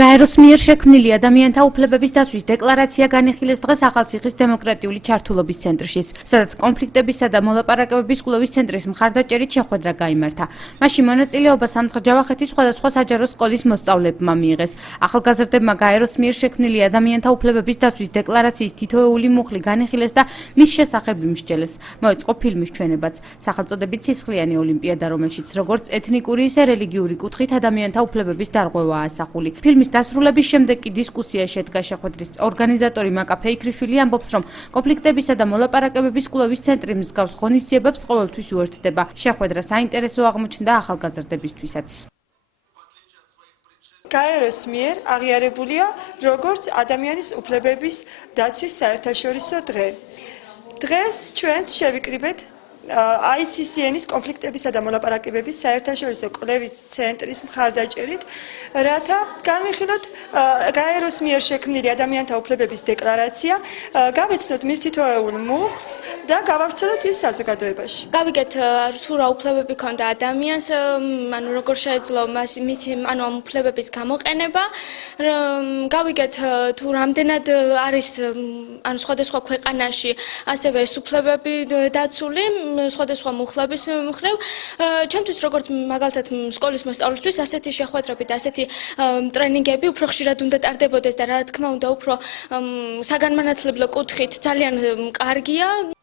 გაეროს მიერ შექმნილი ადამიანთა უფლებების დაცვის დეკლარაცია განიხილეს დღეს ახალციხის დემოკრატიული ჩართულობის ცენტრში, სადაც კონფლიქტებისა და მოლაპარაკებების კვლევის ცენტრის მხარდაჭერით შეხვედრა გაიმართა. მაშინ მონაწილეობა სამცხე-ჯავახეთის სხვადასხვა საჯარო სკოლის მოსწავლეებმა მიიღეს. ახალგაზრდებმა გაეროს მიერ შექმნილი ადამიანთა უფლებების დაცვის დეკლარაციის თითოეული მუხლი განიხილეს და მის შესახებ იმსჯელეს. მოეწყო ფილმის ჩვენებაც, სახელწოდებით სისხლიანი ოლიმპიადა, რომელშიც როგორც ეთნიკური, ისე რელიგიური კუთხით ადამიანთა უფლებების დარღვევაა ასახული. ფილმის დასრულების შემდეგ კი დისკუსია შედგა. შეხვედრის ორგანიზატორი მაკა ფეიქრიშვილი ამბობს, რომ კონფლიქტებისა და მოლაპარაკებების კვლევის ცენტრი მსგავს ღონისძიებებს ყოველთვის უერთდება. შეხვედრა საინტერესო აღმოჩნდა ახალგაზრდებისთვისაც. გაეროს მიერ აღიარებულია როგორც ადამიანის უფლებების დაცვის საერთაშორისო დღე. დღეს ჩვენ შევიკრიბეთ ICCN-ის კონფლიქტებისა და მოლაპარაკებების საერთაშორისო კვლევის ცენტრის მხარდაჭერით, რათა განვიხილოთ გაეროს მიერ შექმნილი ადამიანთა უფლებების დეკლარაცია, გავეცნოთ მის თითოეულ მუხლს და გავავრცელოთ ის საზოგადოებაში. გავიგეთ თუ რა უფლებები ქონდა ადამიანს, ანუ როგორ შეეძლო მის ამ უფლებების გამოყენება, გავიგეთ თუ რამდენად არის ანუ სხვადასხვა ქვეყანაში ასევე ეს უფლებები დაცული სხვადასხვა მუხლების მხრივ. ჩემთვის როგორც მაგალითად სკოლის მოსწავლისთვის ასეთი შეხვედრები და ასეთი ტრენინგები უფრო ხშირად უნდა ტარდებოდეს და რა თქმა უნდა უფრო საგანმანათლებლო კუთხით ძალიან კარგია.